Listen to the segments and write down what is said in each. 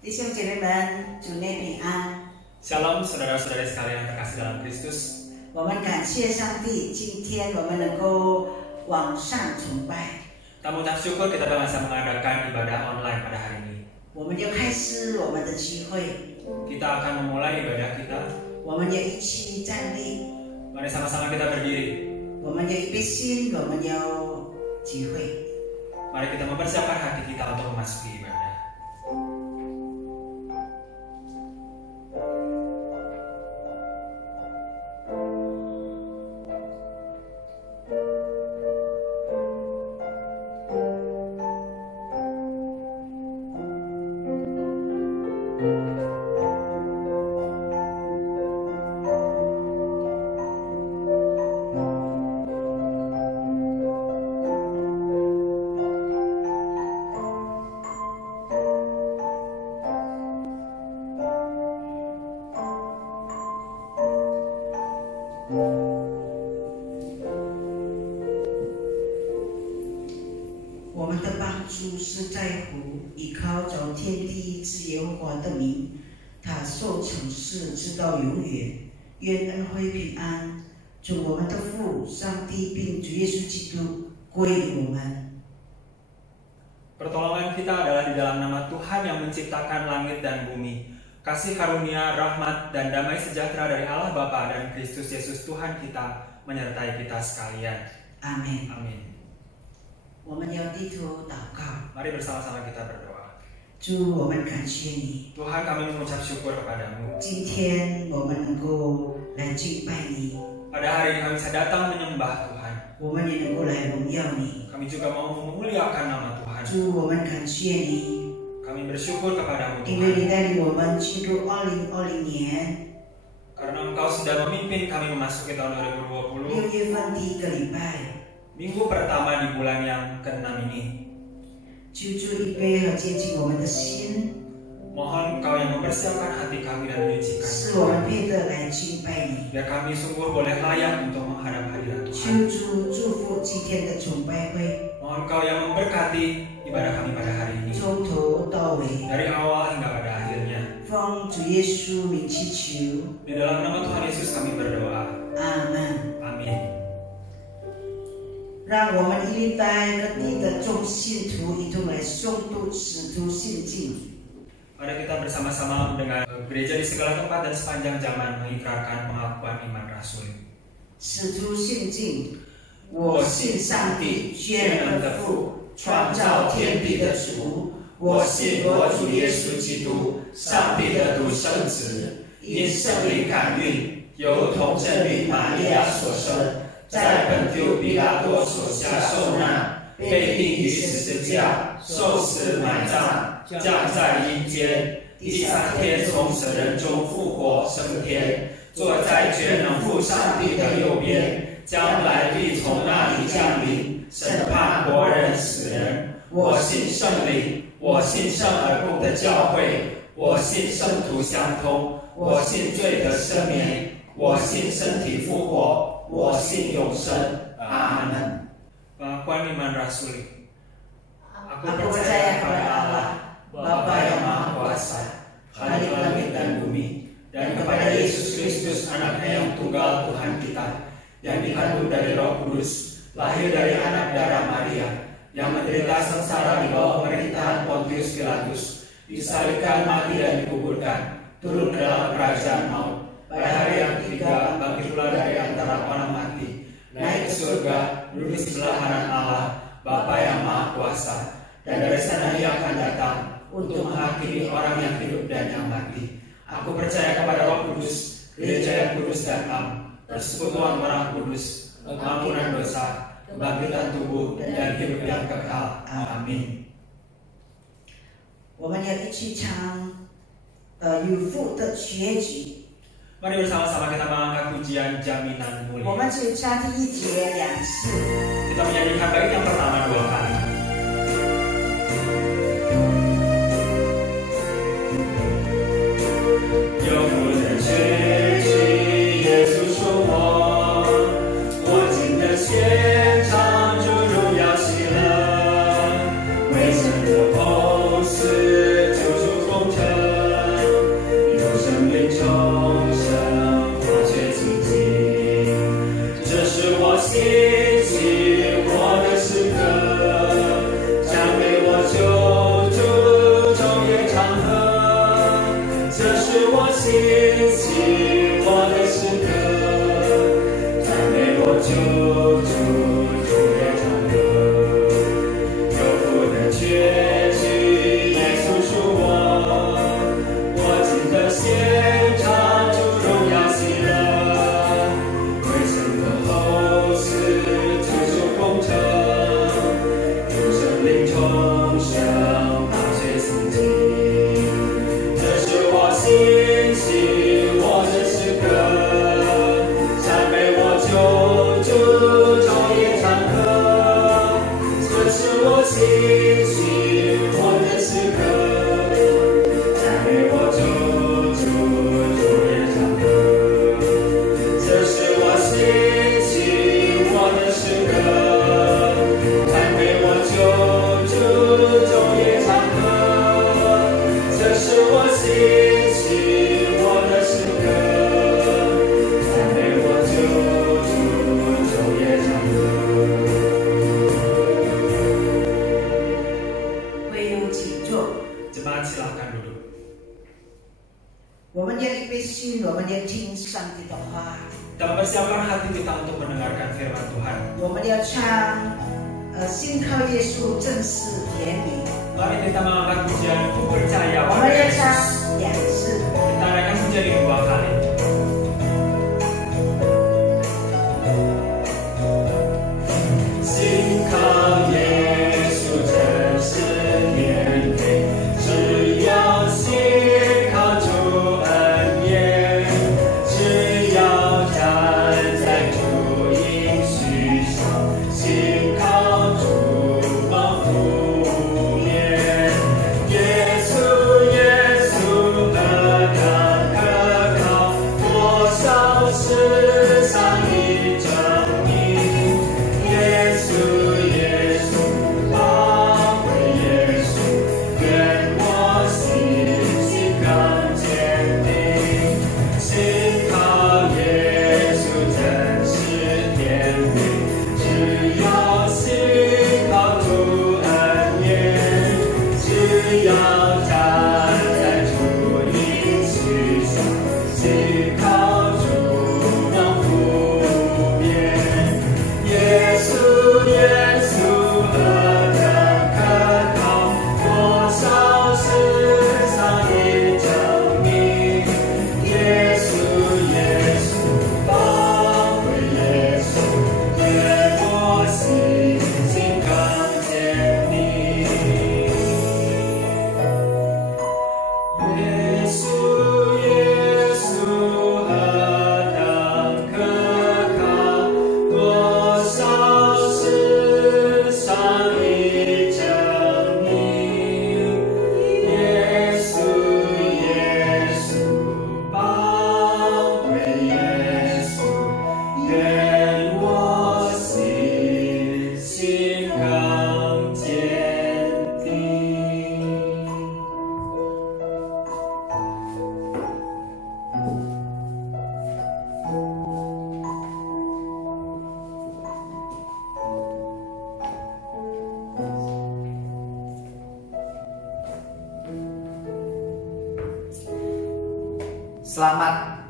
弟兄姐妹们，主内平安。Shalom saudara-saudara sekalian yang terkasih dalam Kristus. 我们感谢上帝，今天我们能够网上崇拜。 Kita mengucap syukur kita bisa mengadakan ibadah online pada hari ini. 我们要开始我们的聚会， Kita akan memulai ibadah kita. 我们要一起站立， Mari sama-sama kita berdiri. 我们要预备心，我们要聚会。 Mari kita mempersiapkan hati kita untuk memasuki ibadah.我们的帮助是在乎依靠着天地之耶和华的名，他受惩治直到永远。愿恩惠平安，从我们的父上帝并主耶稣基督归于我们。 Pertolongan kita adalah di dalam nama Tuhan yang menciptakan langit dan bumi. Kasih karunia, rahmat, dan damai sejahtera dari Allah Bapa dan Kristus Yesus Tuhan kita menyertai kita sekalian. 阿门。 Amin. 我们要低头祷告， Mari bersama-sama kita berdoa. 主，我们感谢你， Tuhan, kami mengucap syukur kepadamu. 今天我们能够来敬拜你， Pada hari ini kami bisa datang menyembah Tuhan. 我们也能够来荣耀你。 Kami juga mau memuliakan nama Tuhan. 主，我们感谢你， Kami bersyukur kepadamu 因为 Tuhan. 你带领我们进入2020年 Karena Engkau sudah memimpin kami memasuki tahun 2020. 6月份第一个礼拜， Minggu pertama di bulan yang ke-6 ini. 求主预备和接近我们的心， Mohon Engkau yang mempersiapkan hati kami dan menyucikan 使我们 kami. 配得来敬拜你。 Biar kami sungguh boleh layak untuk menghadap hadirat 求 Tuhan. 主祝福今天的崇拜会， Mohon Engkau yang memberkati ibadah kami pada hari ini. 从头到尾， Dari awal hingga pada akhirnya. 奉主耶稣名祈求， Di dalam nama Tuhan Yesus kami berdoa. 阿门。 Amin. 让我们一历代各地的众信徒一同来诵读使徒信经。 Mari kita bersama-sama mendengar gereja di segala tempat dan sepanjang zaman mengikrarkan pengakuan iman rasuli. 使徒信经，我信上帝，全能的父，创造天地的主。我信我主耶稣基督，上帝的独生子，因圣灵感孕，由童贞女玛利亚所生。 在本丢比拉多手下受难，被钉于十字架，受死埋葬，降在阴间。第三天从死人中复活升天，坐在全能父上帝的右边，将来必从那里降临，审判活人死人。我信圣灵，我信圣而共的教会，我信圣徒相通，我信罪得赦免，我信身体复活。 我信永生，阿门。 Pengakuan iman rasuli. Aku percaya kepada Allah, Bapa yang Maha Kuasa, Khalik langit dan bumi, dan kepada Yesus Kristus, Anaknya yang tunggal Tuhan kita, yang dikandung dari Roh Kudus, lahir dari anak darah Maria, yang menderita sengsara di bawah pemerintahan Pontius Pilatus, disalibkan, mati dan dikuburkan, turun ke dalam kerajaan maut. Pada hari yang ketiga, bangkit pula dari antara orang mati, naik ke surga, duduk di sebelah kanan Allah, Bapa yang Maha Kuasa, dan dari sana Ia akan datang untuk menghakimi orang yang hidup dan yang mati. Aku percaya kepada Roh Kudus, gereja yang kudus dan am, persekutuan orang kudus, pengampunan dosa, kebangkitan tubuh, dan hidup yang kekal. Amin. 我们要一起唱有福的结局。 Mari bersama-sama kita mengangkat pujian jaminan 我 mulia. 们只唱第一节2次。 Kita menyanyikan bait yang pertama 2 kali. Oh, silahkan duduk. 我们要预备心，我们要听上帝的话。 Kita persiapkan hati kita untuk mendengarkan firman Tuhan. 我们要唱，信靠耶稣正是甜蜜。 Mari kita mengangkat pujian Ku percaya 我们 pada 要唱 Yesus. 2次。 Kita naikkan pujian ini 2 kali. Selamat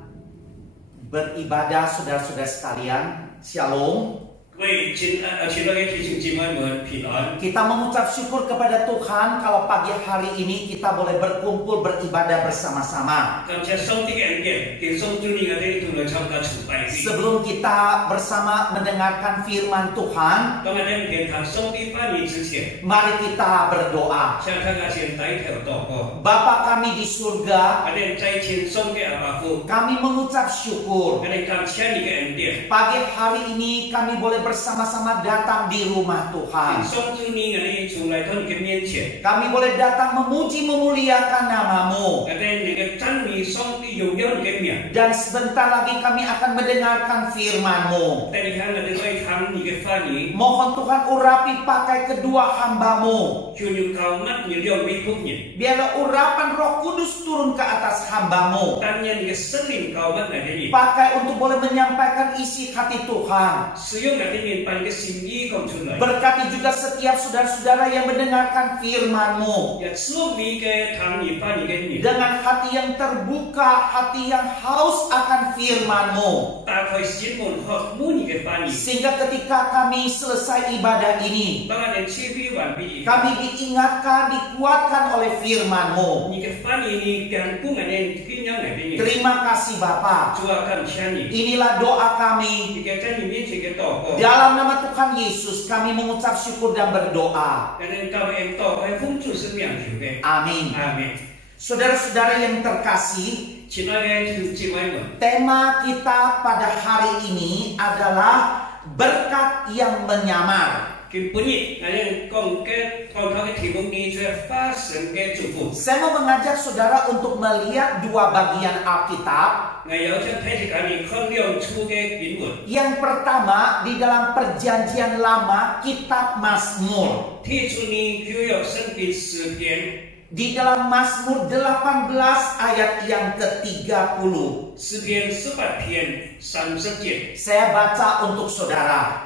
beribadah saudara-saudara sekalian. Shalom. 各位亲爱的弟兄姐妹们平安。 Kita mengucap syukur kepada Tuhan kalau pagi hari ini kita boleh berkumpul beribadah bersama-sama. 感谢上帝的恩典，弟兄姊妹们一同来参加崇拜会。 Sebelum kita bersama mendengarkan firman Tuhan, 当我哋聆聽上帝話語之前， mari kita berdoa. 請大家先低頭禱告。 Bapa kami di surga, 我哋在前上帝阿爸父， kami mengucap syukur. 我哋感謝你嘅恩典。 Pagi hari ini kami boleh bersama-sama datang di rumah 弟 Tuhan. 兄姊妹我哋從來到你嘅面前， Kami boleh datang memuji memuliakan namamu. 我哋你嘅讚美上帝榮耀你嘅名。 Dan sebentar lagi kami akan mendengarkan firman-Mu. 但你看我哋來聽你嘅話語， Mohon Tuhan urapi pakai kedua hamba-Mu. 求你教乜你兩位僕人， Biarlah urapan Roh Kudus turun ke atas hamba-Mu. 但願你嘅聖靈教乜我哋人， Pakai untuk boleh menyampaikan isi hati Tuhan. 使用我哋人把你嘅心意講出來。 Berkati juga setiap saudara-saudara yang mendengarkan firman-Mu. 也賜你嘅聽你話語嘅人。 Dengan hati yang terbuka, hati yang haus akan firman-Mu. 打開心門學滿你嘅話語， Sehingga ketika kami selesai ibadah ini, 當我哋賜予完畢， kami diingatkan, dikuatkan oleh firman-Mu. 你嘅話語你堅固我哋經驗我哋人。 Terima kasih Bapa. 主啊，感謝你， Inilah doa kami. 你嘅在你面前嘅禱告， Dalam nama Tuhan Yesus kami mengucap syukur dan berdoa. 我哋教人禱告係奉主聖名求嘅。 Amin. 阿門。 Saudara-saudara yang terkasih, 親愛嘅弟兄姊妹們， tema kita pada hari ini adalah berkat yang menyamar. 今本日我哋講嘅題目呢，就係發神嘅祝福。 Saya mau mengajak saudara untuk melihat dua bagian Alkitab. 我有請睇住你看兩處嘅經文。 Yang pertama di dalam Perjanjian Lama, Kitab Mazmur. 提出你舊約聖經詩篇。 Di dalam Mazmur 18 ayat yang ke-30. 詩篇18篇30節。 Saya baca untuk saudara.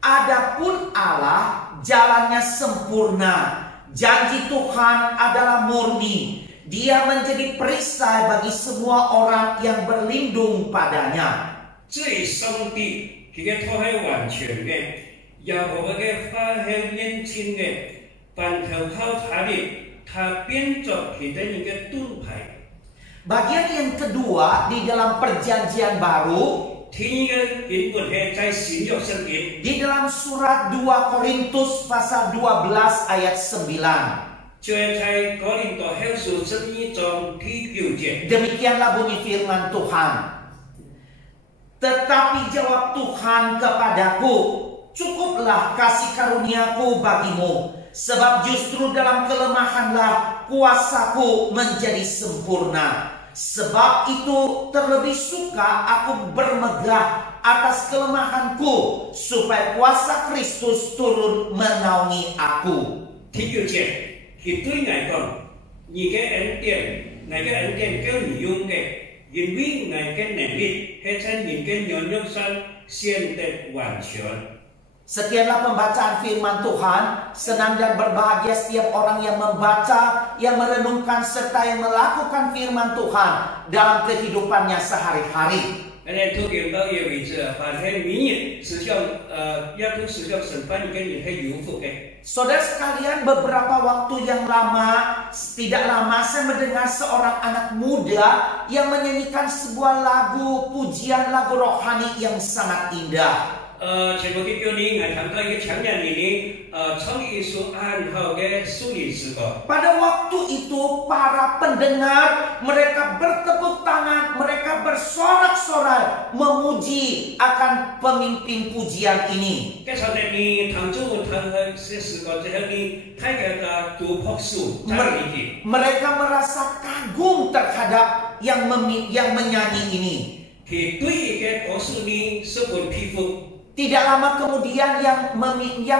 Adapun Allah jalannya sempurna, Janji Tuhan adalah murni. Dia menjadi perisai bagi semua orang yang berlindung padanya. 这上帝佢嘅托係完全嘅，耶和華嘅花係年輕嘅，凡投靠他的，他變作佢哋嘅盾牌。 Bagian yang kedua di dalam perjanjian baru, 天嘅經文係在新約聖經， di dalam surat 2 Korintus pasal 12 ayat 9. 就係在哥林多後書12章第9節。 Demikianlah bunyi firman Tuhan. Tetapi jawab Tuhan kepadaku, cukuplah kasih karuniaku bagimu, sebab justru dalam kelemahanlah kuasaku menjadi sempurna. Sebab itu terlebih suka aku bermegah atas kelemahanku, supaya kuasa Kristus turun menaungi aku. 第9節，佢對我講：你嘅恩典，我嘅恩典夠你用嘅，因為我嘅能力係在你嘅軟弱上顯得完全。 Sekianlah pembacaan firman Tuhan. Senang dan berbahagia setiap orang yang membaca, yang merenungkan serta yang melakukan firman Tuhan dalam kehidupannya sehari-hari. 我哋讀經到嘅位置，凡係明日思想耶穌思想審判嘅人係有福嘅。 Saudara sekalian, beberapa waktu yang lama, tidak lama saya mendengar seorang anak muda yang menyanyikan sebuah lagu pujian, lagu rohani yang sangat indah. 全部嘅教練，我睇到一個青年人唱一首安好嘅蘇黎詩歌。 Pada waktu itu para pendengar mereka bertepuk tangan, mereka bersorak-sorai memuji akan pemimpin pujian ini. 嘅青年人彈中彈去詩歌之後呢，睇嘅讀朴樹讚美佢。 Mereka merasa kagum terhadap yang menyanyi ini. 佢對嘅朴樹呢十分佩服。 Tidak lama kemudian yang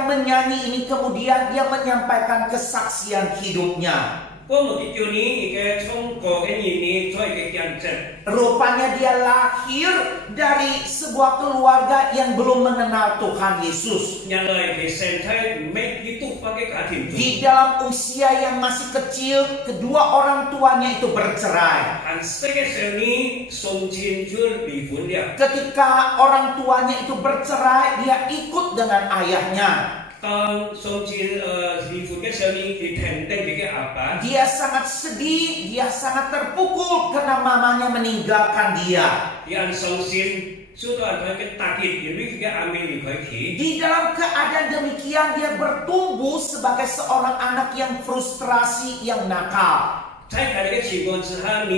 menyanyi ini kemudian dia menyampaikan kesaksian hidupnya. 嗰個嘅教練嘅唱歌嘅人呢，在嘅見證。 Rupanya dia lahir dari sebuah keluarga yang belum mengenal Tuhan Yesus. 原來佢生喺唔係基督化嘅家庭中。 Di dalam usia yang masih kecil, kedua orang tuanya itu bercerai. 喺細嘅時候呢，雙親就離婚了。 Ketika orang tuanya itu bercerai, dia ikut dengan ayahnya. 當雙親離婚嘅時候呢，佢聽聽佢嘅阿爸。 Dia sangat sedih, dia sangat terpukul karena mamanya meninggalkan dia. 佢按雙親受到佢嘅打擊，因為佢嘅阿妹離開佢。 Di dalam keadaan demikian, dia bertumbuh sebagai seorang anak yang frustrasi, yang nakal. 在佢嘅情況之下呢，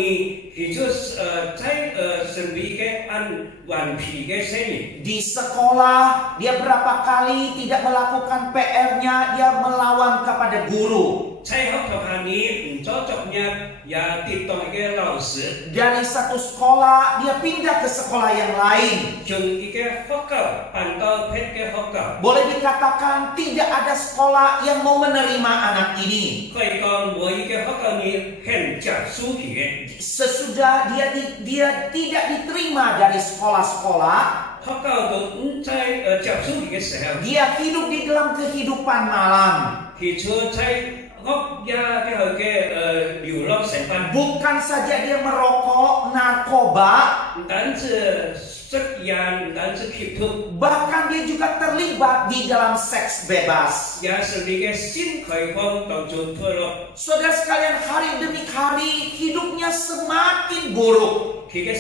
佢就成為一個按頑皮嘅青年。 Di sekolah, dia berapa kali tidak melakukan PR-nya, dia melawan kepada guru. 在學校下呢，唔做作業，也跌倒嘅老師。 Dari satu sekolah, dia pindah ke sekolah yang lain. 從一個學校搬到別嘅學校。 Boleh dikatakan tidak ada sekolah yang mau menerima anak ini. 可以講每一個學校呢，很接受佢嘅。 Sesudah dia tidak diterima dari sekolah-sekolah, 學校都唔再接受佢嘅時候， dia hidup di dalam kehidupan malam. 佢就在屋企嘅流浪生活。 Bukan saja dia merokok, narkoba, 唔單止食煙，唔單止吸毒， bahkan dia juga terlibat di dalam seks bebas. 也是你嘅性開放當中墮落。 Saudara sekalian, hari demi hari hidupnya semakin buruk. 佢嘅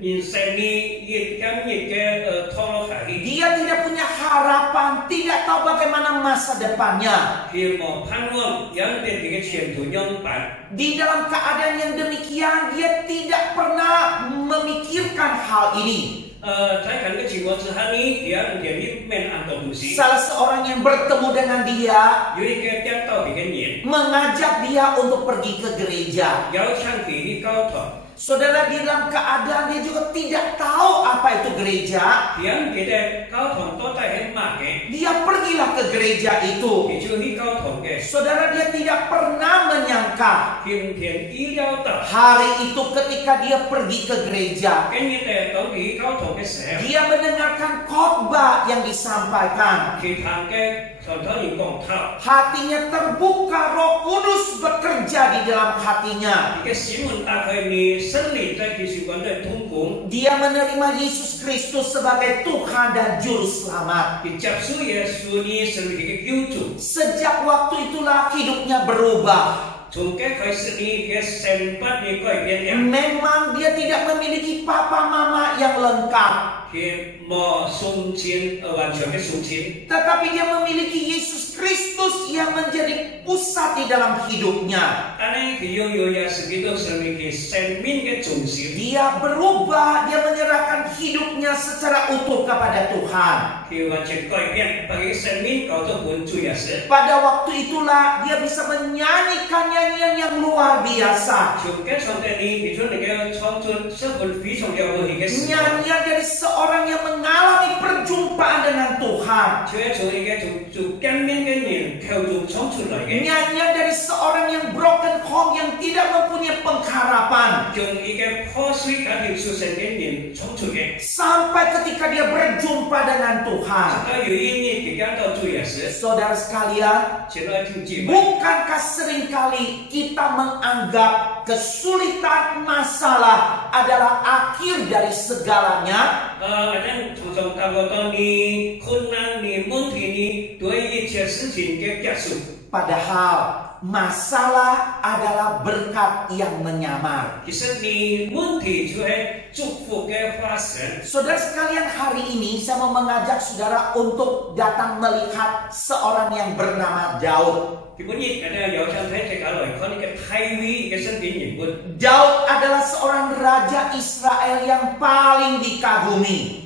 人生呢，越咁越嘅墮落下去。 Dia tidak punya harapan, tidak tahu bagaimana masa depannya. 佢冇盼望，讓佢嘅前途樣板。 Di dalam keadaan yang demikian, dia tidak pernah memikirkan hal ini. 在咁嘅情況之下呢，讓人哋面暗到東西。 Salah seorang yang bertemu dengan dia 有一個跌倒嘅人， mengajak dia untuk pergi ke gereja. 邀請佢去教堂。 Saudara, di dalam keadaan dia juga tidak tahu apa itu gereja. 讓佢哋教堂都係喺乜嘅， Dia pergilah ke gereja itu. 佢就去教堂嘅。 Saudara, dia tidak pernah menyangka 偏偏意料到， hari itu ketika dia pergi ke gereja, 跟佢哋當佢教堂嘅時候， dia mendengarkan khotbah yang disampaikan. 佢談嘅传统人讲透， Hatinya terbuka, Roh Kudus bekerja di dalam hatinya. 一个新闻打开你生理在基督观的通工， Dia menerima Yesus Kristus sebagai Tuhan dan Juru Selamat. 你接受耶稣你成为一个救主， Sejak waktu itulah hidupnya berubah. 从这开始你的生活你改变了， Memang dia tidak memiliki papa mama yang lengkap. 去没送亲完全的送亲， Tetapi dia memiliki Yesus Kristus yang menjadi pusat di dalam hidupnya. 但是佢拥有耶稣基督生命嘅生命嘅中心， Dia berubah, dia menyerahkan hidupnya secara utuh kepada Tuhan. 佢完全改变，把佢生命交到本主耶稣。 Pada waktu itulah dia bisa menyanyikan nyanyian yang luar biasa. 从这上帝你从那个创作生活非常了不起嘅时候， Nyanyian dari seorang yang mengalami perjumpaan dengan Tuhan. 就係從一個做見面嘅人構造創出來嘅， Nyanyian dari seorang yang broken home, yang tidak mempunyai pengharapan. 從一個破碎家庭出身嘅人創出嘅。 Sampai ketika dia berjumpa dengan Tuhan. 到有一年佢講到主耶穌， Saudara sekalian, 前來聽姊妹， bukankah seringkali kita menganggap kesulitan masalah adalah akhir dari segalanya? 咱常常感覺到你困難、你問題、你對一切事情嘅結束。 Padahal masalah adalah berkat yang menyamar. 其實你問題就係祝福嘅發生。 Saudara sekalian, hari ini saya mau mengajak saudara untuk datang melihat seorang yang bernama Daud. 基本日咧有想睇隻教來看呢個太尉嘅身邊人物。 Daud adalah seorang raja Israel yang paling dikagumi.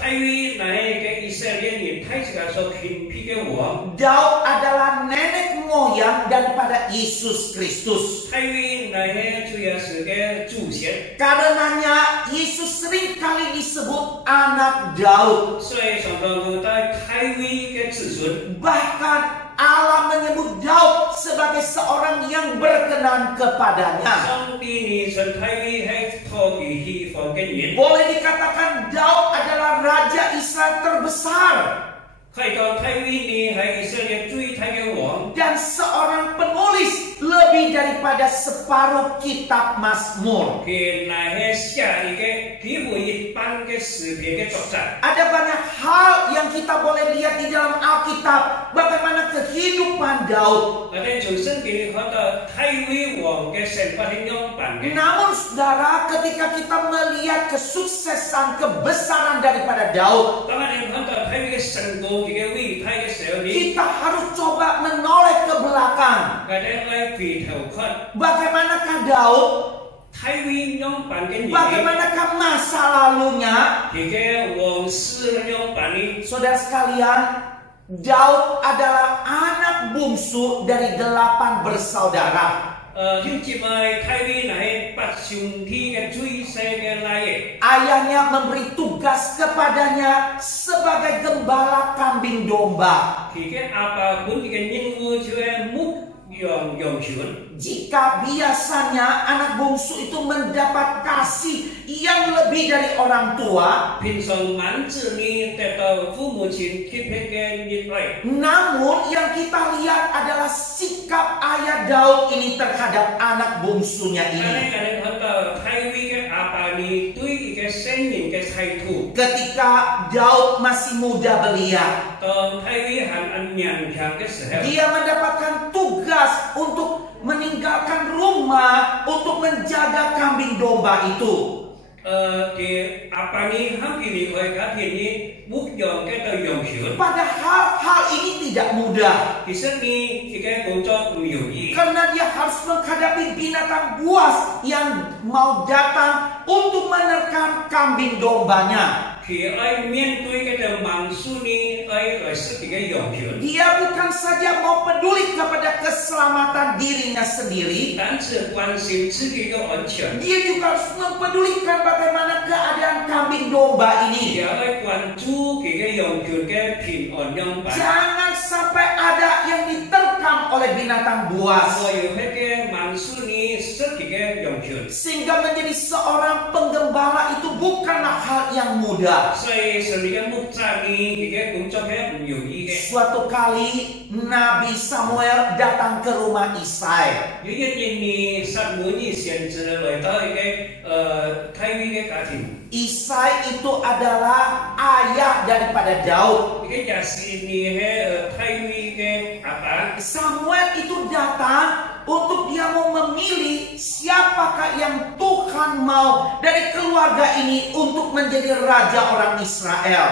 太尉乃嘅以色列人睇住個所偏僻嘅王。 Daud adalah nenek moyang daripada Yesus Kristus. 太尉乃係主耶穌嘅祖先， Karenanya Yesus seringkali disebut anak Daud. 所以常常講到太尉嘅子孫。 Bahkan Allah menyebut Daud sebagai seorang yang berkenan kepadanya. 上帝呢稱太尉係托佢希望嘅人。 Boleh dikatakan Daud adalah raja Israel terbesar 可以講太尉呢係以色列最大嘅王。 dan seorang penulis lebih daripada separuh kitab Mazmur. 佢乃係寫一個幾乎一般嘅詩篇嘅作者。 Ada banyak hal yang kita boleh lihat di dalam Alkitab, bagaimana kehidupan Daud. 我哋從聖經看到太尉王嘅生活係樣板嘅。 Namun saudara, ketika kita melihat kesuksesan, kebesaran daripada Daud, 當我哋看到太尉嘅成功，佢嘅偉大嘅時候，你 kita harus coba menoleh ke belakang. 我哋來回頭看 Bagaimanakah Daud? 太尉樣板嘅人， Bagaimanakah masa lalunya? 佢嘅王室樣板嘅。 Saudara sekalian, Daud adalah anak bungsu dari 8 bersaudara. 兄姊妹，太尉乃係八兄弟嘅最細嘅嚟嘅。 Ayahnya memberi tugas kepadanya sebagai gembala kambing domba. 佢嘅阿爸本嘅任務就係牧羊羊群。 Jika biasanya anak bungsu itu mendapat kasih yang lebih dari orang tua, 平常滿子呢得到父母親給嘅熱愛。 namun yang kita lihat adalah sikap ayah Daud ini terhadap anak bungsunya 但 ini. 係我哋睇到太尉嘅阿爸呢對佢嘅生命嘅態度， Ketika Daud masih muda belia, 當太尉還年輕嘅時候， dia mendapatkan tugas untuk meninggalkan rumah untuk menjaga kambing domba itu. 嘅阿爸呢肯離開家庭呢牧羊嘅對羊群。 Padahal hal ini tidak mudah, 其實呢佢嘅工作唔容易， karena dia harus menghadapi binatang buas yang mau datang untuk menerkam kambing dombanya. 佢愛面對嘅就盲樹呢愛來識佢嘅羊群。 Dia bukan saja mau peduli kepada keselamatan dirinya sendiri, 但是關心自己嘅安全， dia juga harus mempedulikan bagaimana keadaan kambing domba 也 ini. 愛關注佢嘅羊群嘅平安樣板。 Jangan sampai ada yang diterkam oleh binatang buas. 所有嗰啲盲樹呢 rất cái dòng chuyện. Sehingga menjadi seorang penggembala itu bukanlah hal yang mudah. Xoay xử lý cái mục gia nghi cái cũng cho phép nhiều ý cái. Suatu kali Nabi Samuel datang ke rumah Isai. Dĩ nhiên nhìn Samuel nhìn xiên trừ lời tới cái thay vì cái cá thìn. Isai itu adalah ayah daripada Daud. Cái nhà sĩ này thay vì cái apa? Samuel itu datang untuk dia mau memilih siapakah yang Tuhan mau dari keluarga ini untuk menjadi raja orang Israel.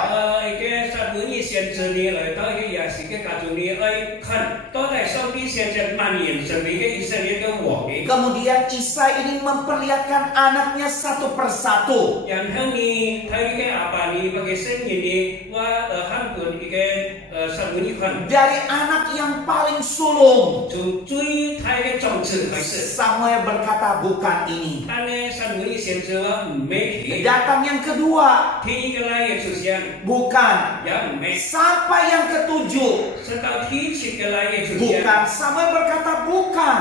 Cái Samuel nhìn xiên trừ này lời tới cái nhà sĩ cái cá thìn này ấy khẩn. Tôi lại sau khi xiên trừ màn nhìn xử lý cái Israel cái hoàng ấy. Kemudian Isai ini memperlihatkan anaknya satu persatu. Yang hang ni thay cái apa ni bagi sen ni wa han pun cái Samuel khẩn. Dari anak yang paling sulung. Chúng truy thay cái trọng sự phải sự. Samuel berkata bukan ini. Ane Samuel xiên trừ mấy thì. Datang yang kedua. Thì cái lai yang xuất hiện. Bukan. Ya mấy. Sampai yang ketujuh. Setelah thì cái lai yang xuất hiện. Bukan. Samuel berkata bukan.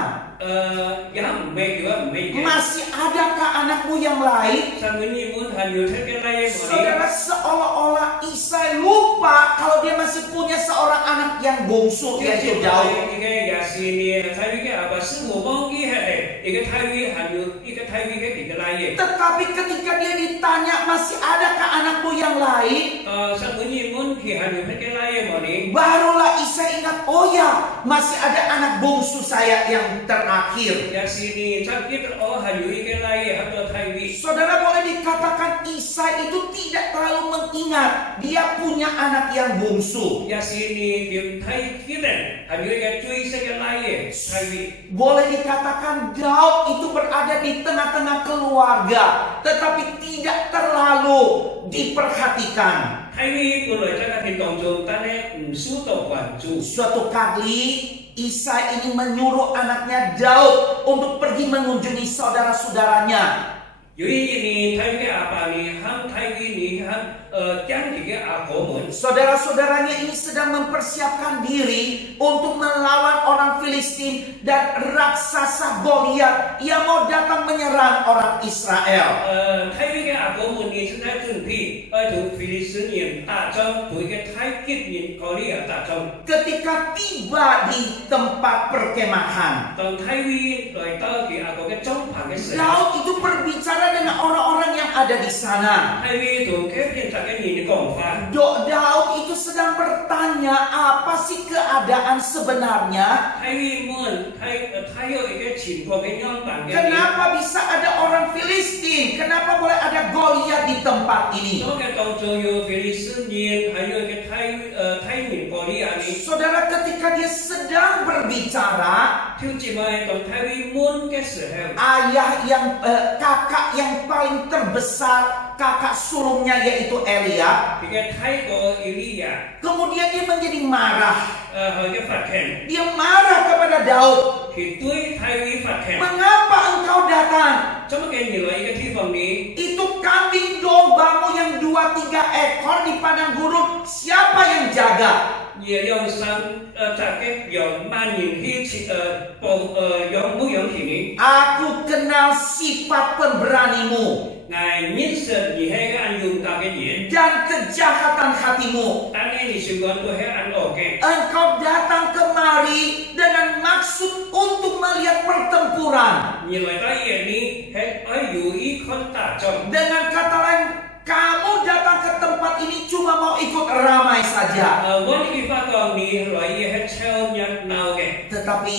Ya mấy juga mấy. Masih adakah anakmu yang lain? Samuel muốn hanya thay cái lai yang Saudara, seolah-olah Isai lupa kalau dia masih punya seorang anak yang bungsu, yaitu Daud. Cái nhà sĩ này thay vì cái apa semua mong cái hệ cái thay vì hanya cái thay vì cái lai yang. Tetapi ketika dia ditanya masih adakah anakmu yang lain, Samuel muốn thì hanya cái lai yang ni. barulah Isai ingat, oh ya masih ada anak bungsu saya yang terakhir. Nhà sĩ này chắc biết hanya cái lai yang atau thay vì. Saudara, boleh dikatakan Isai itu tidak terlalu mengingat dia punya anak yang bungsu. Nhà sĩ này điểm thay biết rằng hanya cái truy sẽ cái lai yang thay vì. Boleh dikatakan Daud itu berada di tengah-tengah keluarga, tetapi tidak terlalu diperhatikan. Thay vì của lời cha các thiên tổng chúng ta nên số tổ quản chủ. Suatu kali Isai ini menyuruh anaknya Daud untuk pergi mengunjungi saudara-saudaranya. Jadi ini thay cái apa ni ham thay vì ni ham chẳng cái apa pun. Saudara-saudaranya ini sedang mempersiapkan diri untuk melawan orang Filistin dan raksasa Goliat yang mau datang menyerang orang Israel. Thay vì cái apa pun ni chúng ta chuẩn bị thủ Filistin打仗，thủ cái thay kiếp nhìn Goliat打仗。 Ketika tiba di tempat perkemahan, Còn thay vì lời ta thì apa cái trong phẳng cái sự. Daud itu berbicara dengan orang-orang yang ada di sana. Thay vì thủ cái hiện tại cái nhìn cổng phản. Daud itu sedang bertanya apa sih keadaan sebenarnya? Thay vì muốn thay ở cái chỉnh của cái nhóm bản cái. Kenapa bisa ada orang Filistin? Kenapa boleh ada Goliat di tempat ini? Đó cái tổng số yêu Filistin nhìn hay là cái thay nhìn Goliat này. Saudara, ketika dia sedang berbicara, Thiếu chỉ mai tổng thay vì muốn cái sự heo. ayah yang kakak yang paling terbesar, kakak sulungnya yaitu Elia, Thì cái thay của Elia kemudian dia menjadi marah. hỏi cái phạt khen. Dia marah kepada Daud. Thì tôi thay vì phạt khen. Mengapa engkau datang? Trong cái nhìn lại cái thi vọng này. Itu kambing dombamu yang 2-3 ekor di padang gurun, siapa yang jaga? Nhiều dòng sang trả cái dòng ba nhìn khi dòng mũi dòng thì này. Aku kenal sifat pemberanimu Ngài nhất sự gì hay cái anh dùng tạo cái gì. dan kejahatan hatimu. Anh ấy thì sự còn tôi hay anh ok. Engkau datang kemari dengan maksud untuk melihat pertempuran. Nhìn lại cái gì này hết ở dù ý con tả trong. Dengan kata lain, kamu datang ke tempat ini cuma mau ikut ramai saja. Với cái pha còn này loại gì hết theo nhật nào kìa. Tetapi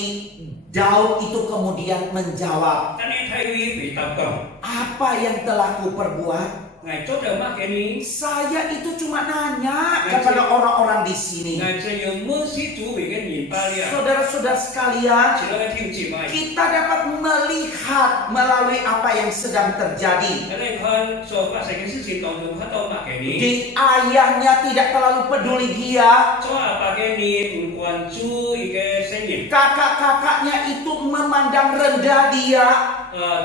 Daud itu kemudian menjawab, Anh ấy thay vì bị tập cộng. apa yang telah kuperbuat? Ngài chốt ở mắt cái này. Saya itu cuma nanya kepada orang-orang di sini. Ngài sẽ dùng muốn sĩ chủ bị cái nhìn ba lia. Saudara-saudara sekalian, Chỉ là cái thiên chỉ mai. kita dapat melihat melalui apa yang sedang terjadi. Cái này con so phát sinh cái sự kiện tổng đồng phát tông mắt cái này. Di ayahnya tidak terlalu peduli dia. Cho apa cái này quan chú cái sinh nhật. Kakak-kakaknya itu memandang rendah dia.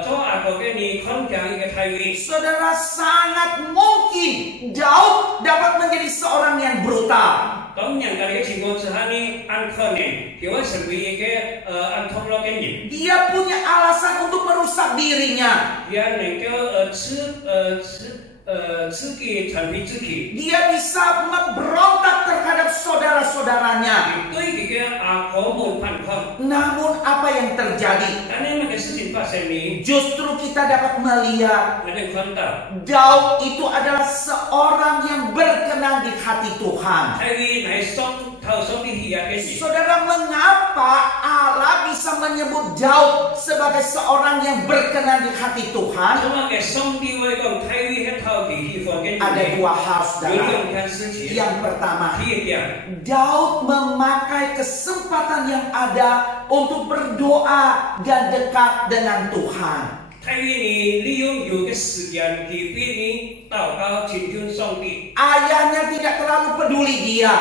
Cho apa cái này không chẳng cái thay vì. Saudara, sangat mungkin Daud dapat menjadi seorang yang brutal. Tổng nhận cái情況之下呢，按可能，佢會成為一個按通絡嘅人。Dia punya alasan untuk dirinya. dia能够自己传递自己。 Dia bisa memberontak terhadap saudara-saudaranya. 对这个阿婆们反抗， Namun apa yang terjadi? 但那个事情发生呢， Justru kita dapat melihat 我们看到 Daud itu adalah seorang yang berkenan di hati Tuhan. 太尉来头上的喜爱的人， Saudara, mengapa Allah bisa menyebut Daud sebagai seorang yang berkenan di hati 咁 Tuhan? 啊嘅上帝會講太尉喺頭皮喜歡嘅 Ada 人， dua hal, 有 saudara. 兩件事情。 Yang pertama, 第一點， Daud memakai kesempatan yang ada untuk berdoa dan dekat dengan Tuhan. 太尉呢利用有嘅時間，佢俾你禱告親近上帝， Ayahnya tidak terlalu peduli dia.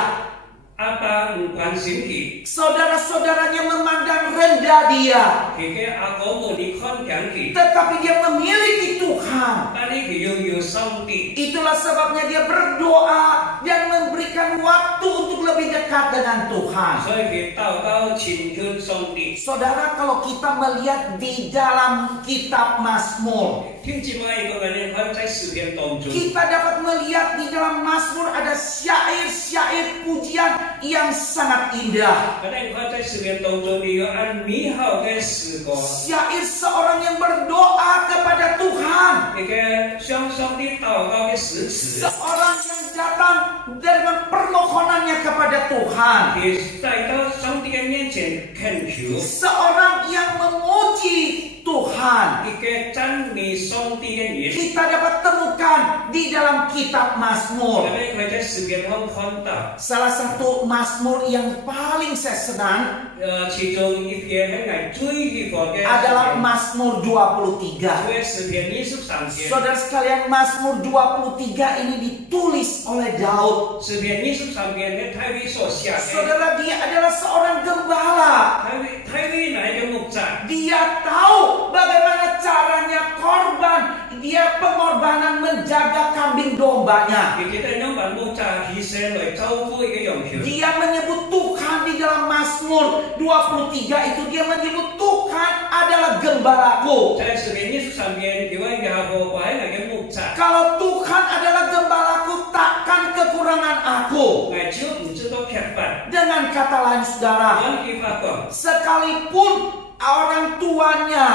阿爸唔關心佢， Saudara-saudaranya memandang rendah dia. 佢嘅阿哥們你看強佢， Tetapi dia memiliki Tuhan. 但係佢擁有上帝。 Itulah sebabnya dia berdoa dan memberikan waktu untuk lebih dekat dengan Tuhan. 所以佢禱告親近上帝。 Saudara, kalau kita melihat di dalam kitab Mazmur, 聽節目一個人看在詩篇當中， kita dapat melihat di dalam Mazmur ada syair-syair pujian yang sangat indah. 我哋看在詩篇當中，你有按美好嘅詩歌， Syair seorang yang berdoa kepada Tuhan. 一個向上帝禱告嘅詩詞， Seorang yang datang dengan permohonannya kepada Tuhan. 佢來到上帝嘅面前懇求， Seorang yang memuji Tuhan. 一個讚美上帝嘅人。 Kita dapat temukan di dalam kitab 我 Mazmur. 哋可以在詩篇中看到， Salah satu Mazmur yang paling saya senang 其中一篇係最喜歡嘅 adalah 詩篇， Mazmur 23. 就係詩篇23篇。 Saudara sekalian, Mazmur 23 ini ditulis oleh Daud. 詩篇23篇係太尉所寫嘅， Saudara, dia adalah seorang gembala. 太尉乃嘅牧者。 Dia tahu bagaimana caranya korban. Dia pengorbanan menjaga kambing dombanya. 佢記得兩萬牧者犧牲來照顧一個羊群。 Dia menyebut Tuhan di dalam Mazmur 23 itu, dia menyebut Tuhan adalah gembalaku. 在詩篇23篇，佢話耶和華係我嘅牧者， Kalau Tuhan adalah gembalaku, takkan kekurangan aku. 我就唔知道缺乏。 Dengan kata lain, saudara, 按佢發講， sekalipun orang tuanya,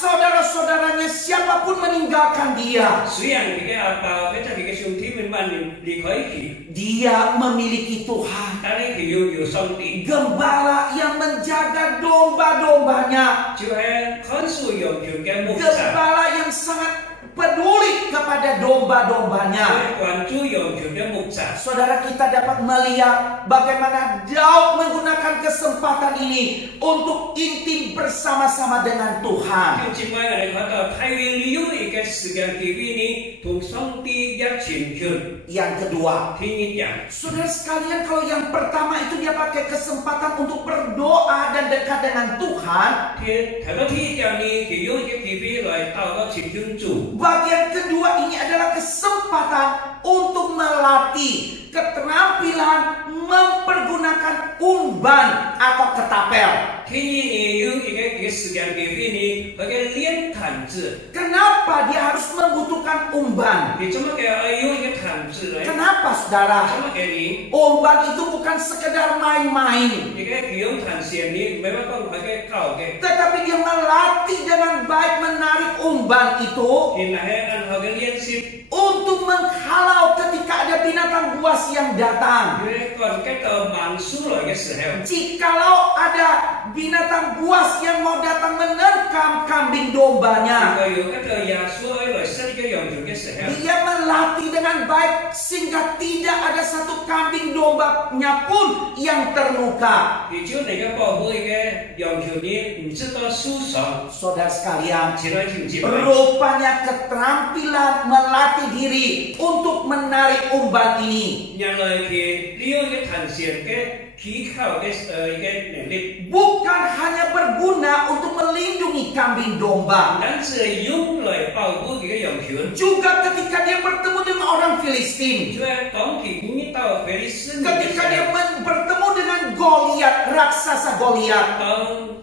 saudara-saudaranya, siapapun meninggalkan dia, 雖然佢嘅阿爸或者佢嘅兄弟們萬年離開佢， dia memiliki Tuhan. 但係佢擁有上帝， Gembala yang menjaga domba-dombanya. 就係看守羊群嘅牧者， Gembala yang sangat peduli kepada domba-dombanya. 係關注羊群嘅牧者。 Saudara, kita dapat melihat bagaimana Daud menggunakan kesempatan ini untuk intim bersama-sama dengan Tuhan. 咁接埋我哋看到太尉利用一個時間機會呢，同上帝一親近。 Yang kedua, 聽一點， saudara sekalian, kalau yang pertama itu dia pakai kesempatan untuk berdoa dan dekat dengan Tuhan. 睇到聽一點呢，佢用一個機會來禱告親近主。 Bagian kedua ini adalah kesempatan untuk melatih keterampilan mempergunakan umban atau ketapel. 聽呢用一個時間機會呢，佢嘅練彈子。 Kenapa dia harus membutuhkan umban? 你怎麼嘅用一個彈子嚟？ Kenapa, saudara? 怎麼嘅你？ Umban itu bukan sekedar main-main, 你嘅用彈線你唔係話講佢嘅教嘅， tetapi dia melatih dengan baik menarik umban itu 原來係按佢嘅練習， untuk menghalau ketika ada binatang buas yang datang. 佢講嘅到盲書來嘅時候， Jikalau ada binatang buas yang mau datang menerkam kambing dombanya, 佢用嘅到耶穌來殺嘅羊群嘅時候， dia melatih dengan baik sehingga tidak ada satu kambing dombanya pun yang terluka. 佢將你嘅保護嘅羊群呢，唔知道輸傷， Saudara sekalian, 前來停止。 rupanya keterampilan melatih diri untuk menarik umban ini 原來佢利用嘅彈線嘅技巧嘅一個能力， bukan hanya berguna untuk melindungi kambing domba, 但是用來保護佢嘅羊群。 juga ketika dia bertemu dengan orang Filistin, 就係講佢遇到非利士人嘅 ketika 時 dia 候， bertemu dengan Goliat, raksasa Goliat, 當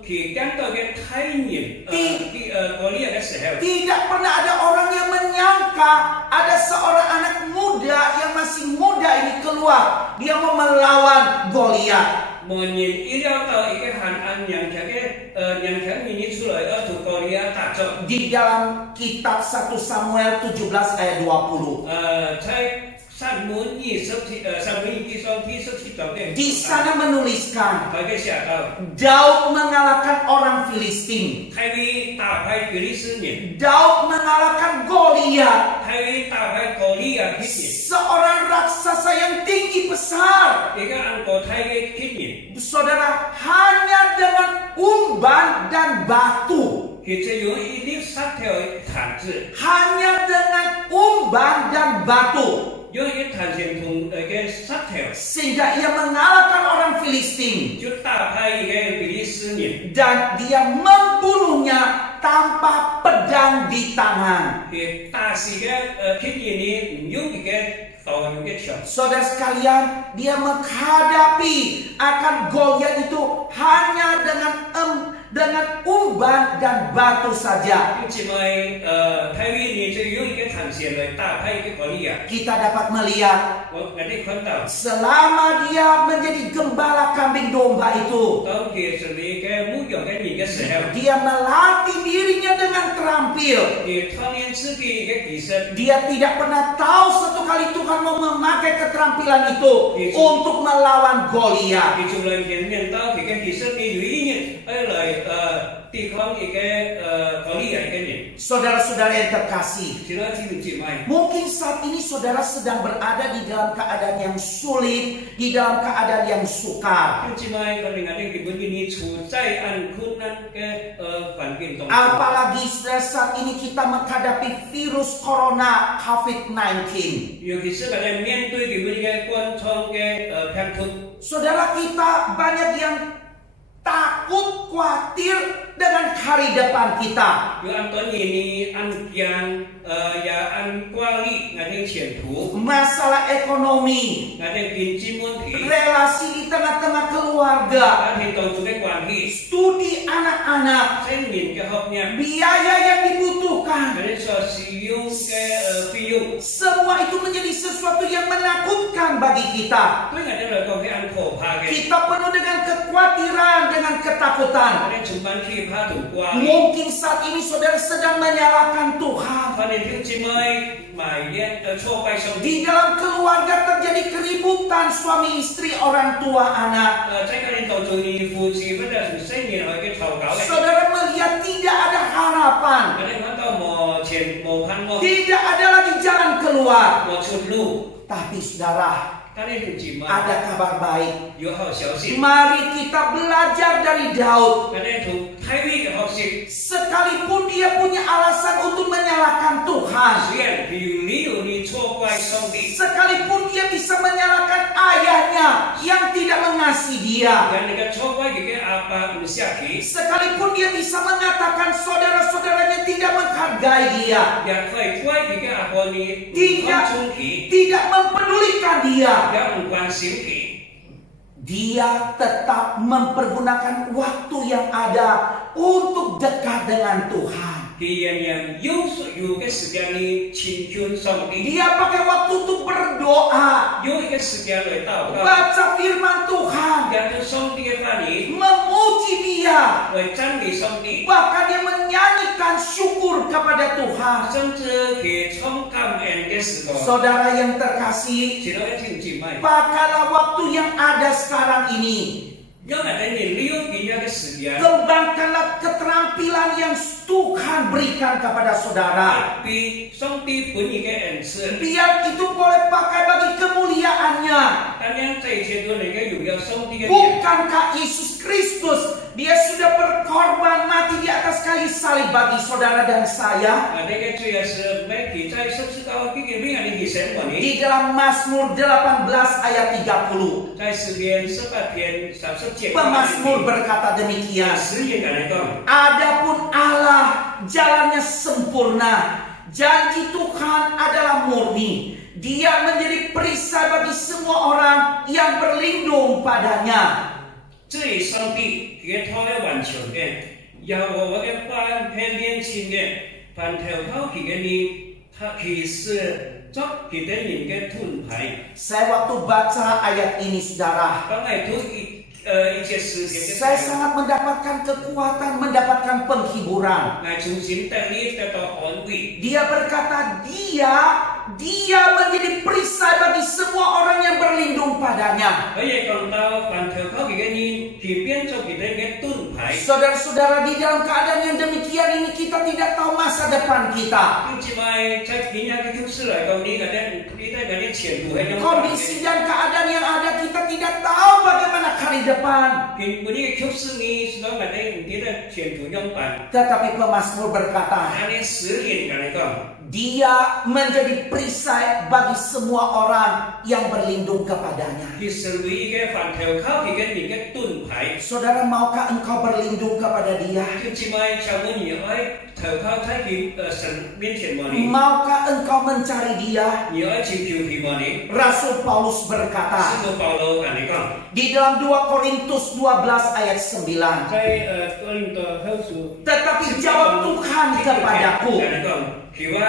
佢見到嘅太人，嗰啲嘅 Tidak pernah ada orang yang menyangka ada seorang anak muda yang masih muda ini keluar. Dia mau melawan Goliat. 無人意料到一個很安良條嘅兩條兒女出來要同哥利亞打仗。 Di dalam kitab 1 Samuel 17 ayat 20. 在撒母耳記上第17章嘅 Di sana menuliskan 佢嘅寫到， Daud mengalahkan orang Filistin. 大衛打敗非利士人， Daud mengalahkan Goliat, 大衛打敗哥利亞嘅人， seorang raksasa yang tinggi besar. 一個按國泰嘅人， Saudara, hanya dengan umban dan batu. 佢就用一粒三條毯子， Hanya dengan umban dan batu. 用一個毯線同嘅三條， Sehingga ia mengalahkan orang Filistin. 就打敗一個非利士人， Dan dia membunuhnya tanpa pedang di tangan. 佢打死嘅人呢，唔用一個刀用嘅槍。 Saudara sekalian, dia menghadapi akan Goliat itu hanya dengan umban dan batu saja. 因為大衛呢就用一個毯線來打敗一個哥利亞。 Kita dapat melihat 我哋看到， selama dia menjadi gembala kambing domba itu, 當佢成為一個牧羊嘅人嘅時候， dia melatih dirinya dengan terampil. 佢鍛鍊自己一個技術。 Dia tidak pernah tahu satu kali Tuhan mau memakai keterampilan itu untuk melawan Goliat. 佢從來見面到佢嘅技術，你有一日來對抗一個哥利亞嘅人。 Saudara-saudara yang terkasih, 其他弟兄姊妹， mungkin saat ini saudara sedang berada di dalam keadaan yang sulit, di dalam keadaan yang sukar. 弟兄姊妹，我哋眼睛根本你處在很困難嘅環境當中。 Apalagi saat ini kita menghadapi virus corona COVID-19. 尤其是我哋面對佢哋嘅冠狀嘅病毒， Saudara kita banyak yang takut, khawatir dengan hari depan kita. 有按當然呢，按驚也按掛慮我哋前途， Masalah ekonomi, 我哋經濟問題， relasi di tengah-tengah keluarga, 我哋當中嘅關係， studi anak-anak, 青年嘅學業， biaya yang dibutuhkan. 我哋所使用嘅費用， Semua itu menjadi sesuatu yang menakutkan bagi kita. 對我哋來講係很可怕嘅。 Kita penuh dengan kekhawatiran, dengan 我 ketakutan. 哋充滿懼怕同掛慮。 Mungkin saat ini saudara sedang menyalahkan Tuhan. 我哋弟兄姊妹埋怨挫敗上帝。 Di dalam keluarga terjadi keributan suami istri, orang tua, anak. 在我哋當中呢，夫妻或者是青年去嘅嘈交嘅， Saudara melihat tidak ada harapan. 我哋看到無前無盼望， Tidak ada lagi jalan keluar. 無出路。 Tapi saudara, 但係弟兄姊妹 ada kabar baik. 有好消息， Mari kita belajar dari Daud. 我哋從大衛嘅學習， Sekalipun dia punya alasan untuk menyalahkan Tuhan, 雖然佢有理由你挫敗上帝， sekalipun dia bisa menyalahkan ayahnya yang tidak mengasihi dia, 但係佢挫敗佢嘅阿爸唔錫佢， sekalipun dia bisa mengatakan saudara-saudaranya tidak menghargai dia, 也可以怪佢嘅阿爸你唔 tidak 尊重佢， tidak mempedulikan dia. 也唔關心佢。 Dia tetap mempergunakan waktu yang ada untuk dekat dengan Tuhan. 佢仍然有嘅時間你親近上帝， Dia pakai waktu untuk berdoa, 有嘅時間嚟禱告， baca firman Tuhan, 也對上帝嘅話語 memuji dia, 嚟讚美上帝， bahkan dia menyanyikan syukur kepada Tuhan. 甚至佢充感恩嘅時候， Saudara yang terkasih, 其他嘅弟兄姊妹， pakailah waktu yang ada sekarang ini. 因為你利用佢嘅時間， Kembangkanlah keterampilan yang Tuhan berikan kepada saudara. 俾上帝本意嘅恩賜， Biar itu boleh pakai bagi kemuliaannya. 但係這一切都能夠榮耀上帝嘅名。 Bukankah Yesus Kristus, dia sudah berkorban mati di atas kayu salib bagi saudara dan saya? 我哋嘅主耶穌咩？佢在十字架嘅裏面，你犧牲過你， Di dalam Mazmur 18 ayat 30. 在詩篇18篇30節， Pemazmur berkata demikian. 詩人嚟講。 Adapun Allah jalannya sempurna, janji Tuhan adalah murni. Dia menjadi perisai bagi semua orang yang berlindung padanya. 這係上帝佢嘅託嘅完全嘅，由我嘅話係年輕嘅，凡头头去嘅你，他其实作佢哋人嘅盾牌。 Saya waktu baca ayat ini saudara, 當係都一些事情嘅 saya sangat mendapatkan kekuatan, mendapatkan penghiburan. 係重新得呢得到安慰。 Dia berkata dia menjadi perisai bagi semua orang yang berlindung padanya. 佢亦講到凡頭頭佢嘅人，佢變做佢哋嘅盾牌。 Saudara-saudara, di dalam keadaan yang demikian ini kita tidak tahu masa depan kita. 咁至咪在今日嘅局勢嚟講，呢啲前途係點樣嘅？ Kondisi dan keadaan yang ada kita tidak tahu bagaimana hari depan. 佢嗰啲嘅局勢呢，所講嘅呢啲前途點辦？ Tetapi pemazmur berkata, 喺呢10年嚟講。 dia menjadi perisai bagi semua orang yang berlindung kepadanya. 佢成為一個凡頭靠佢嘅人嘅盾牌。 Saudara, maukah engkau berlindung kepada dia? 佢只咪就冇而愛投靠喺佢神面前望你， Maukah engkau mencari dia? 而愛尋求佢望你。 Rasul Paulus berkata 使徒保羅同你講， di dalam 2 Korintus 12 ayat 9, 在哥林多後書， tetapi jawab Tuhan kepadaku, 同你講，佢話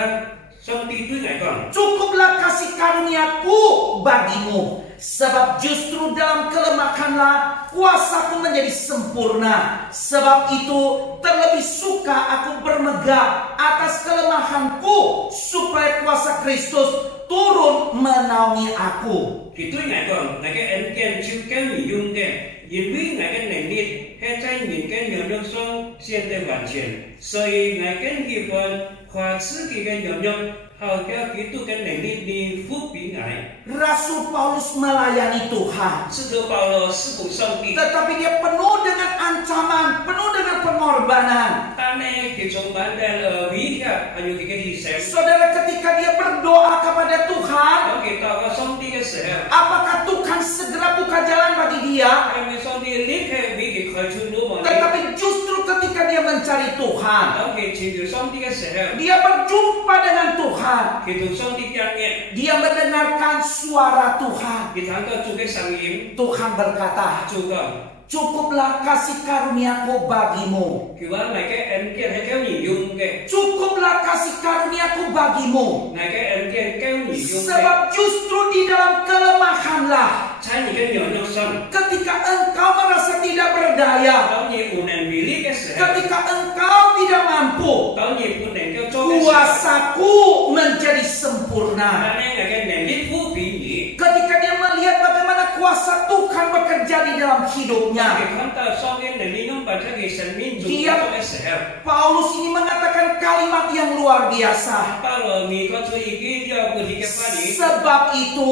上帝對你講， cukuplah kasih karuniaku bagimu, sebab justru dalam kelemahanlah kuasaku menjadi sempurna. Sebab itu terlebih suka aku bermegah atas kelemahanku, supaya kuasa Kristus turun menaungi aku. 佢對你講，你嘅恩典超夠你用嘅，因為你嘅能力係在人嘅能力上顯得完全，所以你嘅喜歡誇自己嘅能力，好叫基督嘅能力你服俾你。 Rasul Paulus melayani Tuhan, 使徒保羅侍奉上帝， tetapi dia penuh dengan ancaman, penuh dengan pengorbanan. 但呢，佢充滿了威脅，還有佢嘅犧牲。 Saudara, ketika dia berdoa kepada Tuhan, 當佢禱告上帝嘅時候， apakah Tuhan segera buka jalan bagi dia? 係咪上帝立刻為佢開出路望你？ Tetapi justru ketika dia mencari Tuhan, 當佢尋求上帝嘅時候， dia berjumpa dengan Tuhan, 佢同上帝見面， dia mendengarkan suara Tuhan. 佢聽到主嘅聲音， Tuhan berkata, 主講。 cukuplah kasih karuniaku bagimu. 佢話：我嘅恩典係夠你用嘅， Cukuplah kasih karuniaku bagimu. 我嘅恩典夠你用嘅。 Sebab justru di dalam kelemahanlah, 在你嘅軟弱上， ketika engkau merasa tidak berdaya, 當你無能為力嘅時候， ketika engkau tidak mampu, 當你不能夠做嘅時候， kuasaku menjadi sempurna. 但係我嘅能力不比你。 Ketika dia melihat bagaimana kuasa Tuhan bekerja di dalam hidupnya, 佢看到上帝能力用把佢嘅生命做嘅時候， Paulus ini mengatakan kalimat yang luar biasa. 保羅你講出一句了不起嘅話語。 Sebab itu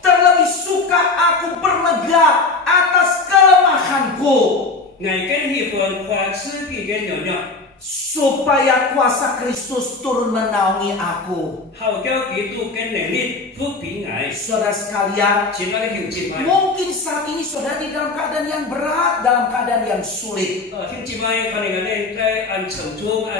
terlebih suka aku bermegah atas kelemahanku, 我更喜歡誇自己嘅軟弱， supaya kuasa Kristus turun menaungi aku. 好叫基督嘅能力服俾我。 Saudara sekalian, 親愛的弟兄姊妹。 mungkin saat ini saudara di dalam keadaan yang berat, dalam keadaan yang sulit. 兄姊妹，可能我哋在按沉重、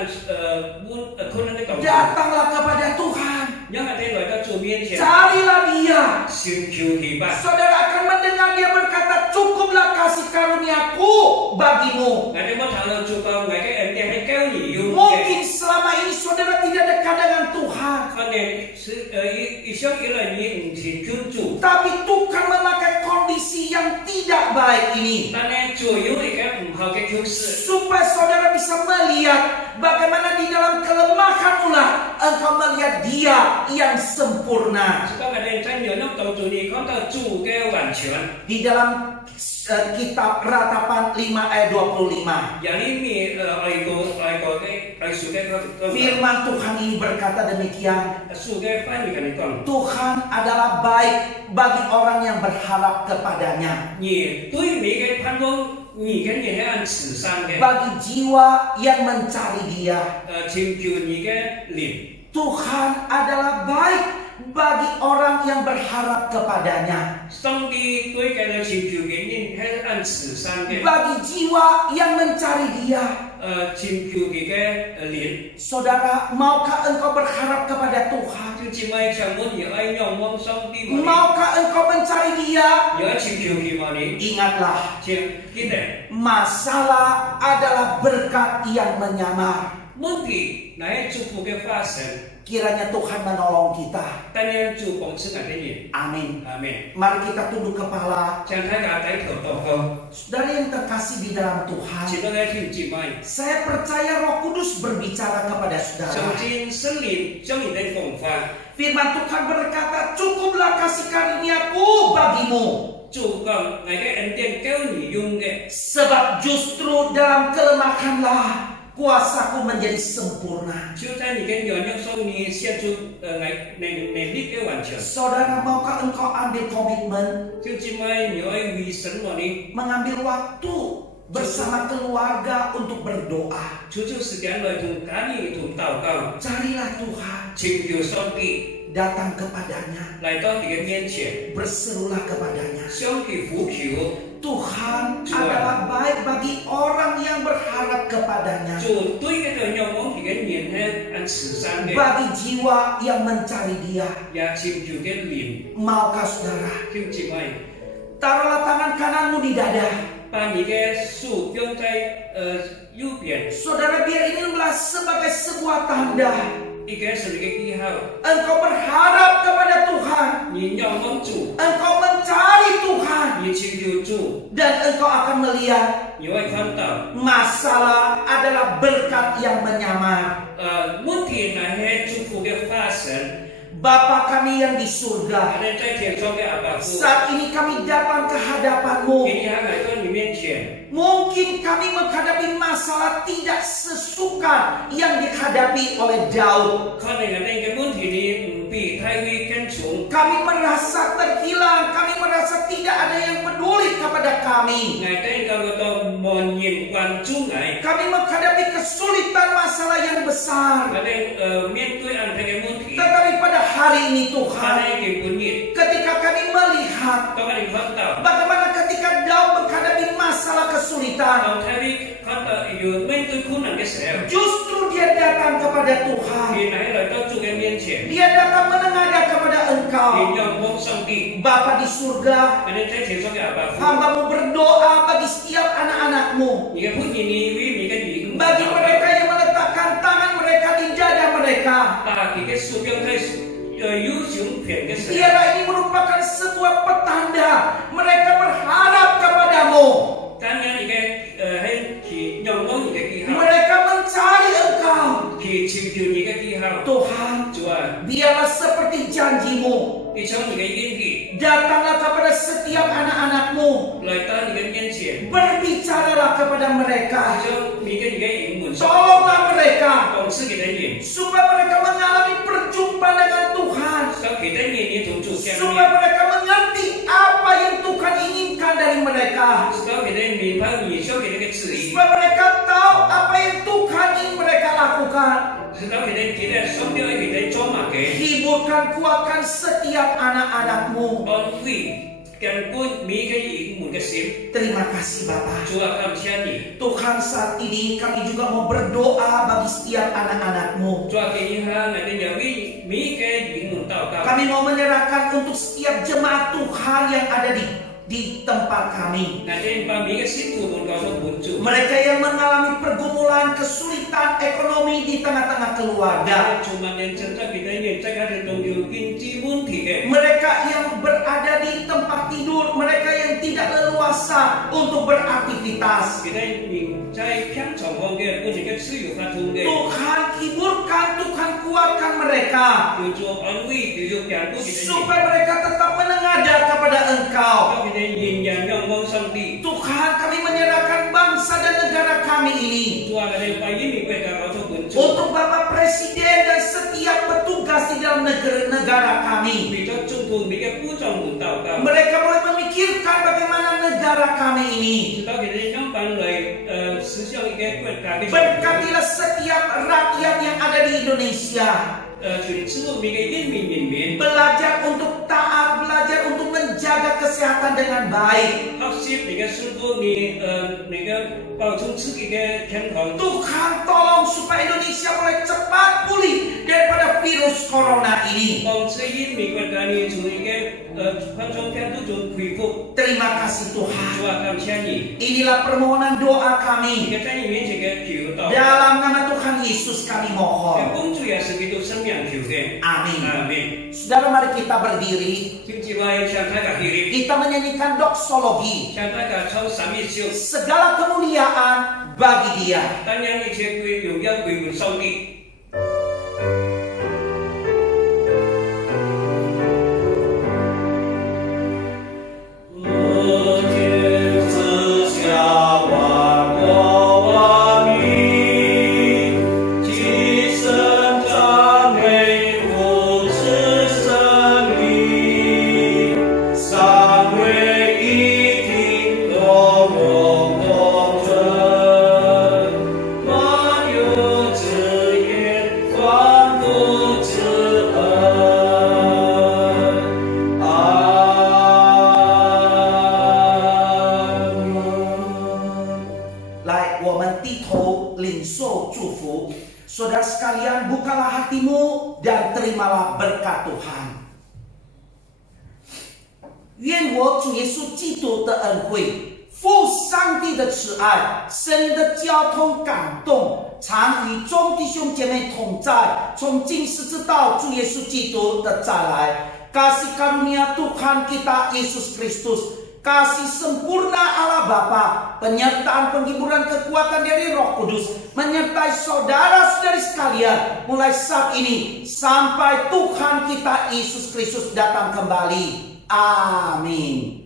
困難的當中， Datanglah kepada Tuhan, 讓我哋來到主面前， carilah Dia. 尋求佢吧。 Saudara akan mendengar Dia berkata, cukuplah kasih karuniaku bagimu. 我哋冇談到主講，我嘅恩典係夠你用嘅。 Mungkin selama ini saudara tidak dekat dengan Tuhan, 可能一生以來你唔尋求主， tapi Tuhan memakai kondisi yang tidak baik ini 但係主有一個唔好嘅趨勢， supaya saudara bisa melihat bagaimana di dalam kelemahanmulah engkau melihat Dia yang sempurna. 所以我哋在軟弱當中，你看到主嘅完全。 Di dalam kitab Ratapan 5 ayat 25, 有呢面愛國嘅藝術嘅firman Tuhan ini berkata demikian, 書嘅翻譯嚟講， Tuhan adalah baik bagi orang yang berharap kepadanya, 你對你嘅盼望，你嘅人係按慈善嘅。 bagi jiwa yang mencari Dia. 尋求你嘅靈， Tuhan adalah baik bagi orang yang berharap kepadanya, 上帝對嘅人尋求嘅人係按慈善嘅， bagi jiwa yang mencari Dia. 尋求佢嘅靈。 Saudara, maukah engkau berharap kepada Tuhan? 就姊妹請問你愛仰望上帝嗎？ Maukah engkau mencari Dia? 你愛尋求佢嗎？你 Ingatlah, 請記得， masalah adalah berkat yang menyamar. 問題乃祝福嘅发生， Kiranya Tuhan menolong kita. 但要主帮助我哋人， Amin. 阿妹， Mari kita tunduk kepala. 將大家低頭禱告， Saudara yang terkasih di dalam 接 Tuhan, 到嘅天姊妹， saya percaya Roh Kudus berbicara kepada 上 saudara. 天聖靈將你哋奉發， Firman Tuhan berkata, cukuplah kasih karuniaku bagimu. 主講我嘅恩典夠你用嘅， Sebab justru dalam kelemahanlah kuasaku menjadi sempurna. 就在你嘅軟弱上，你顯出我能力嘅完全。 Saudara, maukah engkau ambil komitmen 就姊妹，你要為什麼呢？ mengambil waktu bersama keluarga untuk berdoa? 抽出時間來同家人同禱告， Carilah Tuhan, 請求上帝 datang kepadanya, 來到你嘅面前， berserulah kepadanya. 向佢呼求。 Tuhan Tuhan. adalah baik bagi orang yang berharap kepadanya, 主對嗰個仰望佢嘅人咧，按慈善嘅， bagi jiwa yang mencari Dia. 也請求嘅靈， Maukah saudara, 叫姊妹， taruhlah tangan kananmu di dada. 把你嘅手放在右邊， Saudara, biar inilah sebagai sebuah tanda 一個是你嘅記號， engkau berharap kepada Tuhan, 你仰望主， engkau mencari Tuhan, 你請求主， dan engkau akan melihat 你會看到， masalah adalah berkat yang menyamar. 問題乃係祝福嘅發生。 Bapa kami yang di surga, Ada在天上嘅阿爸父， saat ini kami datang ke hadapan-Mu. 今天來到你面前， Mungkin kami menghadapi masalah tidak sesuka yang dihadapi oleh Daud. 可能我哋嘅問題你唔比太會更重， Kami merasa terhilang, kami merasa tidak ada yang peduli kepada kami. 我哋感覺到冇人關注我。 Kami menghadapi kesulitan masalah yang besar. 我哋面對安排嘅問題， Tetapi pada hari ini 我 Tuhan, 哋嘅本業， ketika kami melihat 當我哋看到， bagaimana ketika Daud menghadapi masalah kesulitan, 當太會看到有面對困難嘅時候， justru dia datang kepada Tuhan. 你乃來到主嘅面前， Dia datang menengadah kepada 你 Engkau. 仰望上帝， Bapa di surga, 我哋在天上嘅阿爸父， hamba-Mu berdoa bagi setiap anak-anak-Mu, 你嘅歡迎你為你嘅兒女， bagi mereka yang meletakkan tangan mereka di dada mereka. 把你嘅手表在右胸片嘅時候。 Biarlah ini merupakan sebuah petanda mereka berharap kepadamu. 當然，你嘅去仰望你嘅記號， Mereka mencari Engkau. 去尋求你嘅記號。 Tuhan, 主啊， biarlah seperti janji-Mu, 你從你嘅應許 datanglah kepada setiap anak-anak-Mu. 來到你嘅面前， Berbicaralah kepada mereka. 將你嘅英文 Tolonglah mereka 講出佢哋人， supaya mereka mengalami perjumpaan dengan Tuhan. 使佢哋人你同主相 Supaya 遇， mereka mengerti apa yang Tuhan inginkan dari mereka. 使佢哋明白你所給佢嘅旨意， Supaya mereka tahu apa yang Tuhan ingin mereka lakukan. 使佢哋記得上帝佢哋做乜嘅， Hiburkan, kuatkan setiap anak-anak-Mu. 安慰堅固每個英文嘅心。 Terima kasih Bapa. 主啊，感謝你， Tuhan, saat ini kami juga mau berdoa bagi setiap anak-anak-Mu. 主啊，今日我哋又為每個英文禱告。 Kami mau menyerahkan untuk setiap jemaat Tuhan yang ada di tempat kami. Nanti kami ke situ pun kau muncul. Mereka yang mengalami pergumulan, kesulitan ekonomi di tengah-tengah keluarga. Cuma yang cerita kita ini cakap tentang kunci munti. Mereka yang berada di tempat tidur, mereka yang tidak leluasa untuk beraktivitas. Kita ini saya kan cuma dia pun juga suyu fatung dia. Tuhan hiburkan, Tuhan kuatkan mereka. Tujuh anwi, tujuh yang tu kita. Supaya mereka tetap menengadah kepada Engkau. Tuhan, kami menyerahkan bangsa dan negara kami ini untuk Bapak Presiden dan setiap petugas di dalam negara kami. Mereka mulai memikirkan bagaimana negara kami ini. Berkatilah setiap rakyat yang ada di Indonesia. Belajar untuk taat, belajar untuk menjaga kesehatan dengan baik. Tuhan, tolong supaya Indonesia mulai cepat pulih daripada virus corona ini. 观众片都做恢复， Terima kasih 主 Tuhan. 啊，感谢你， Inilah permohonan doa 你 kami. 在你面前嘅求祷， Dalam nama Tuhan Yesus kami 嘅 mohon. 公主也是基督生命求嘅， Amin. 阿門。 Saudara, mari kita berdiri. 請姊妹向大家起立， Kita menyanyikan doksologi. 向大家唱三一首， Segala kemuliaan bagi Dia. 但讓一切歸榮耀歸於上帝。 Saudara sekalian, bukalah hatimu dan terimalah berkat Tuhan. 愿我主耶稣基督的恩惠、父上帝的慈爱、神的交通感动，常与众弟兄姐妹同在，从今时直到主耶稣基督的再来。Kasih karunia Tuhan kita Yesus Kristus, kasih sempurna Allah Bapa, penyertaan penghiburan kekuatan dari Roh Kudus menyertai saudara-saudari sekalian mulai saat ini sampai Tuhan kita Yesus Kristus datang kembali. Amin.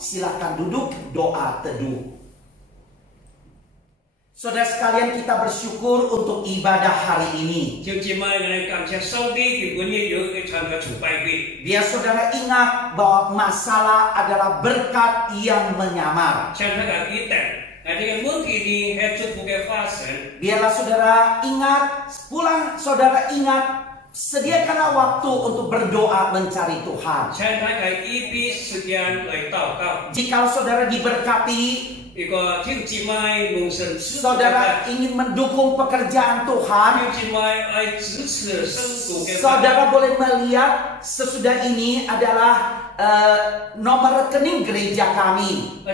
Silakan duduk, doa teduh. Saudara sekalian, kita bersyukur untuk ibadah hari ini. Biar saudara ingat bahwa masalah adalah berkat yang menyamar. Biarlah saudara ingat, pulang saudara ingat, sediakanlah waktu untuk berdoa mencari Tuhan. Jika saudara diberkati, saudara ingin mendukung pekerjaan Tuhan, saudara boleh melihat sesudah ini adalah nomor rekening gereja kami.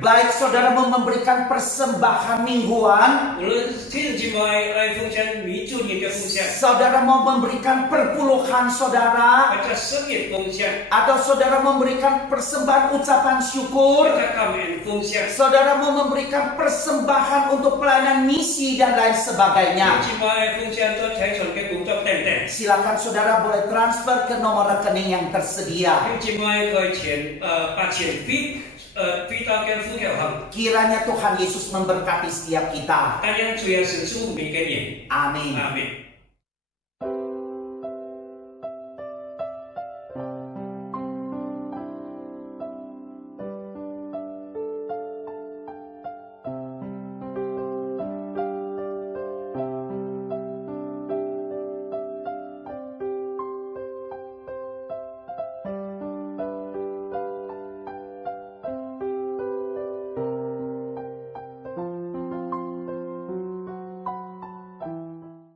Baik saudara mau memberikan persembahan mingguan, saudara mau memberikan perpuluhan saudara, atau saudara memberikan persembahan ucapan syukur, saudara mau memberikan persembahan untuk pelayanan misi dan lain sebagainya, silakan saudara boleh transfer ke nomor rekening yang tersedia. Kiranya Tuhan Yesus memberkati setiap kita. Amin.